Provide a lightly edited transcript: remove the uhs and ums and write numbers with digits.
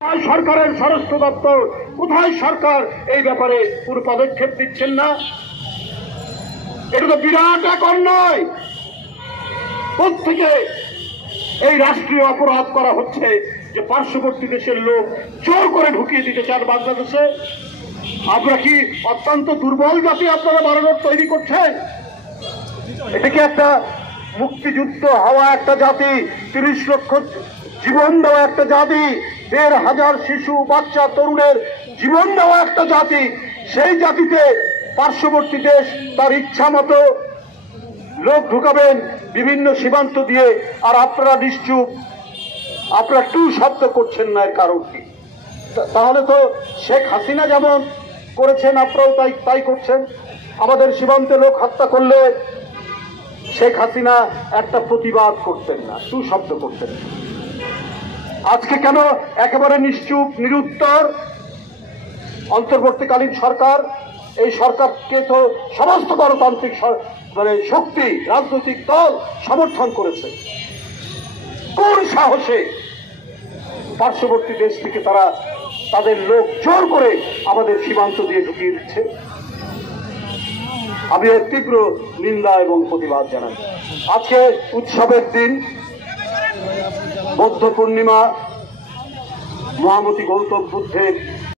সরকারের স্বরাষ্ট্র দপ্তর কোথায়? সরকার এই ব্যাপারে কোনো পদক্ষেপ দিচ্ছেন না। এটা তো বিরাট এক অন্যায়। কোত্থেকে এই রাষ্ট্রীয় অপরাধ করা হচ্ছে যে পার্শ্ববর্তী দেশের লোক জোর করে ঢুকিয়ে দিতে চান বাংলাদেশে? আপনারা কি অত্যন্ত দুর্বল জাতি আপনারা বানানোর তৈরি করছেন? এটা কি একটা মুক্তিযুদ্ধ হওয়া একটা জাতি, ৩০ লক্ষ জীবন দেওয়া একটা জাতি, ১,৫০০ শিশু বাচ্চা তরুণের জীবন দেওয়া একটা জাতি, সেই জাতিতে পার্শ্ববর্তী দেশ তার ইচ্ছা মতো লোক ঢুকাবেন বিভিন্ন সীমান্ত দিয়ে, আর আপনারা নিশ্চুপ, আপনারা টু শব্দ করছেন না। এর কারণ কি? তাহলে তো শেখ হাসিনা যেমন করেছেন আপনারাও তাই করছেন। আমাদের সীমান্তে লোক হত্যা করলে শেখ হাসিনা একটা প্রতিবাদ করতেন না, টু শব্দ করতেন না। আজকে কেন একেবারে নিশ্চুপ নিরুত্তর? অন্তর্বর্তীকালীন সরকার, এই সরকারকে তো সমস্ত গণতান্ত্রিক শক্তি, রাজনৈতিক দল সমর্থন করেছে। কোন সাহসে পার্শ্ববর্তী দেশ থেকে তারা তাদের লোক জোর করে আমাদের সীমান্ত দিয়ে ঢুকিয়ে দিচ্ছে? আমি এর তীব্র নিন্দা এবং প্রতিবাদ জানাই। আজকে উৎসবের দিন, বৌদ্ধ পূর্ণিমা, মহামতি গৌতম বুদ্ধের